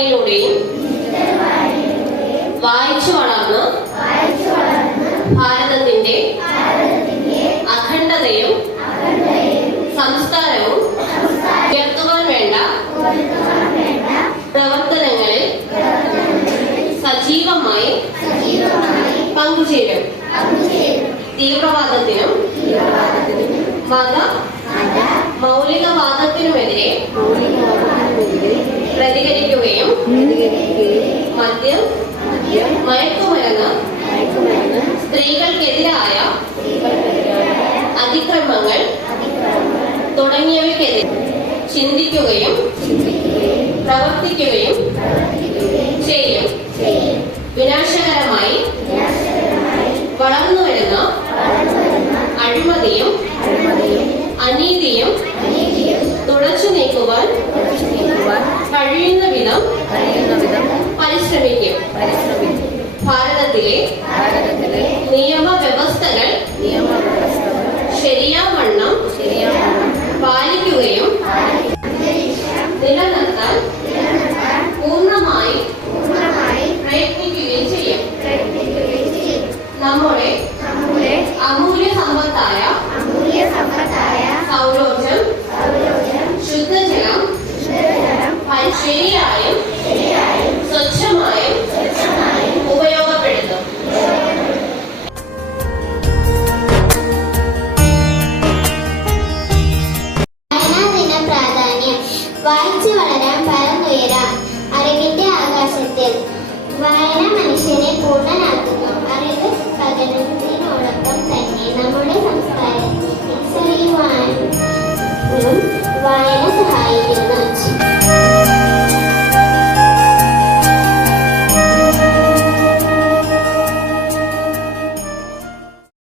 വായനയിലൂടെയും വായിച്ചു വളർന്ന് ഭാരതത്തിന്റെ അഖണ്ഡതയും സംസ്കാരവും ഉയർത്തുവാൻ വേണ്ട പ്രവർത്തനങ്ങളിൽ സജീവമായി പങ്കുചേരും. തീവ്രവാദത്തിനും മത മൗലികവാദത്തിനുമെതിരെ പ്രതികരിക്കുകയും മദ്യം, മയക്കുമരുന്ന്, സ്ത്രീകൾക്കെതിരായ അതിക്രമങ്ങൾ തുടങ്ങിയവയ്ക്കെതിരെ ചിന്തിക്കുകയും പ്രവർത്തിക്കുകയും ചെയ്യും. വിനാശകരമായി വളർന്നുവരുന്ന അഴിമതിയും അനീതിയും തുടച്ചു നീക്കുവാൻ കഴിയുന്ന വിധം പരിശ്രമിക്കും. ഭാരതത്തിലെ നിയമവ്യവസ്ഥകൾ ശരിയാവണ്ണം പാലിക്കുകയും നിലനിർത്താൻ പൂർണ്ണമായി പ്രയത്നിക്കുകയും ചെയ്യും. നമ്മുടെ അമൂല്യ സമ്പത്തായ സൗരോർജം, ശുദ്ധജലം ശരിയായും സ്വച്ഛമായും ഉപയോഗപ്പെടുത്തും. വായനാദിന പ്രാധാന്യം. വായിച്ചു വളരാൻ, പറന്നുയരാം അറിവിന്റെ ആകാശത്തിൽ. വായന മനുഷ്യനെ പൂർണ്ണനാക്കുന്നു. അറിവ് പകരുന്നതിനോടൊപ്പം തന്നെ നമ്മുടെ സംസ്കാരം തിരിച്ചറിയുവാനും വായന സഹായിക്കുന്നു.